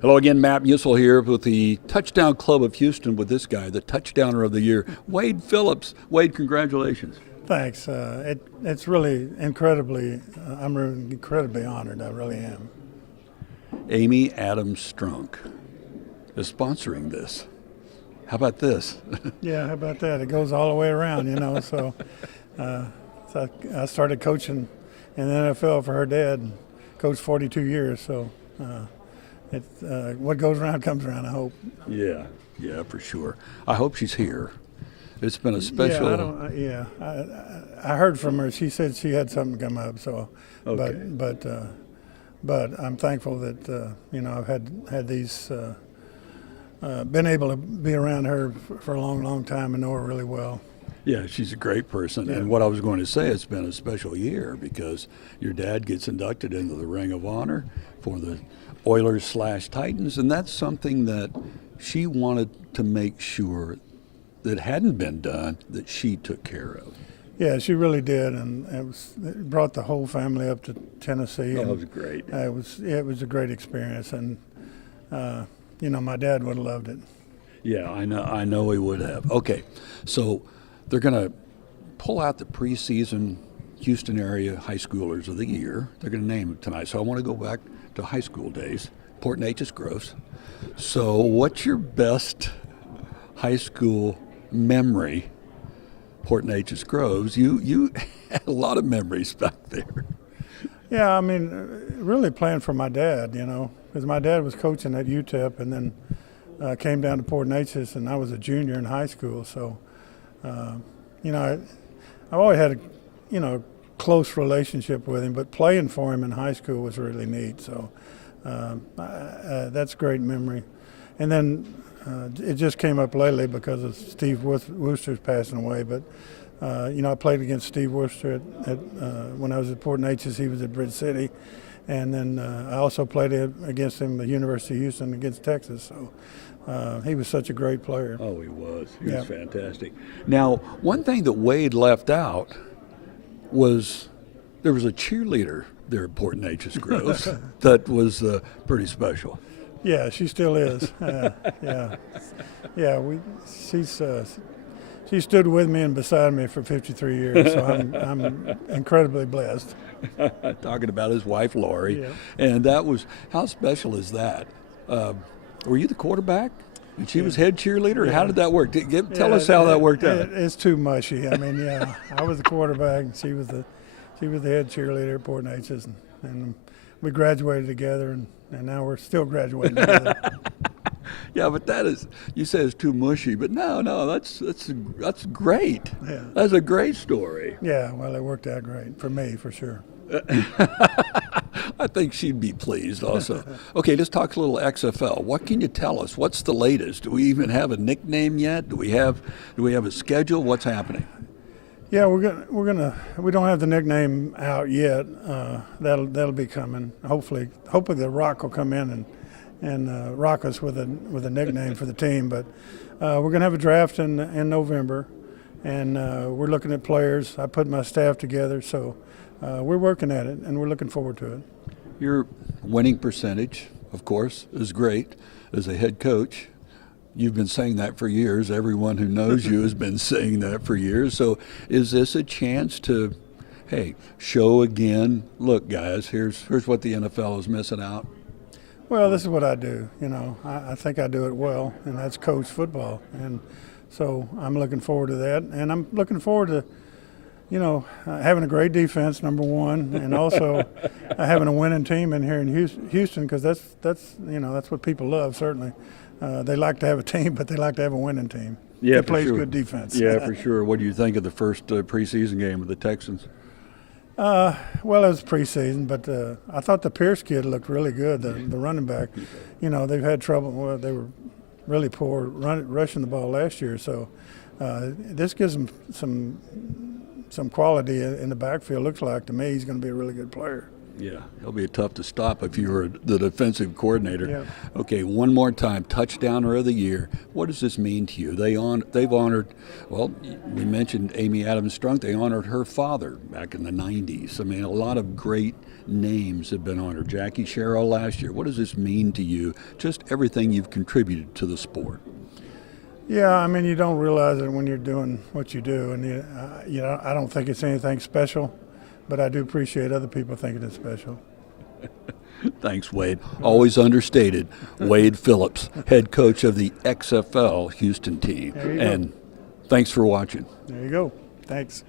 Hello again, Matt Musil here with the Touchdown Club of Houston with this guy, the Touchdowner of the Year, Wade Phillips. Wade, congratulations. Thanks. It's really incredibly, I'm incredibly honored. I really am. Amy Adams Strunk is sponsoring this. How about this? Yeah, how about that? It goes all the way around, you know. So I started coaching in the NFL for her dad, and coached 42 years. So what goes around comes around, I hope. Yeah, for sure. I hope she's here. It's been a special. I heard from her. She said she had something come up. So, Okay. but I'm thankful that I've had these. Been able to be around her for a long, long time and know her really well. Yeah, she's a great person. Yeah. And what I was going to say, it's been a special year because your dad gets inducted into the Ring of Honor for the Oilers/Titans, and that's something that she wanted to make sure that hadn't been done, that she took care of. Yeah, she really did, and it brought the whole family up to Tennessee. Oh, and it was great. It was a great experience, and my dad would have loved it. Yeah, I know he would have. Okay, so they're going to pull out the preseason Houston area high schoolers of the year. They're going to name them tonight. So I want to go back to high school days, Port Neches Groves. So what's your best high school memory, Port Neches Groves? You had a lot of memories back there. Yeah, I mean, really playing for my dad, because my dad was coaching at UTEP and then came down to Port Neches, and I was a junior in high school. So, I've always had a close relationship with him, but playing for him in high school was really neat. So that's a great memory. And then it just came up lately because of Steve Worcester's passing away, but I played against Steve Worcester when I was at Port Neches. He was at Bridge City. And then I also played against him at the University of Houston against Texas. So he was such a great player. Oh, he was. He was fantastic. Now, one thing that Wade left out was there was a cheerleader there at Port Neches Groves that was pretty special. Yeah, she still is. She stood with me and beside me for 53 years, so I'm incredibly blessed. Talking about his wife, Lori. Yeah. And that was, how special is that? Were you the quarterback? And she was head cheerleader? Yeah. How did that work? Tell us how that worked out. It's too mushy. I mean, I was the quarterback, and she was the head cheerleader at Port Neches, and we graduated together, and now we're still graduating together. Yeah, but that is, you say it's too mushy, but no, that's great. Yeah. That's a great story. Yeah, well, it worked out great for me, for sure. I think she'd be pleased also. Okay, let's talk a little XFL. What can you tell us? What's the latest? Do we even have a nickname yet? Do we have a schedule? What's happening? Yeah, we don't have the nickname out yet. That'll be coming. Hopefully the Rock will come in and rock us with a nickname for the team. But we're going to have a draft in November, and we're looking at players. I put my staff together, so we're working at it, and we're looking forward to it. Your winning percentage, of course, is great as a head coach. You've been saying that for years. Everyone who knows you has been saying that for years. So is this a chance to, hey, show again, look, guys, here's what the NFL is missing out? Well, this is what I do. I think I do it well, and that's coach football. And so I'm looking forward to that. And I'm looking forward to, having a great defense, number one, and also having a winning team in here in Houston, because that's what people love, certainly. They like to have a team, but they like to have a winning team that plays good defense. Yeah, for sure. What do you think of the first preseason game of the Texans? Well, it was preseason, but I thought the Pierce kid looked really good, the running back. They've had trouble. Well, they were really poor rushing the ball last year, so this gives them some quality in the backfield. Looks like to me he's going to be a really good player. Yeah, he'll be tough to stop if you were the defensive coordinator. Yeah. Okay, one more time, touchdowner of the year. What does this mean to you? They've honored, well, we mentioned Amy Adams Strunk. They honored her father back in the 90s. I mean, a lot of great names have been honored. Jackie Sherrill last year. What does this mean to you? Just everything you've contributed to the sport. Yeah, I mean, you don't realize it when you're doing what you do, and you know, I don't think it's anything special, but I do appreciate other people thinking it's special. Thanks, Wade. Always understated. Wade Phillips, head coach of the XFL Houston team. There you go. And thanks for watching. There you go. Thanks.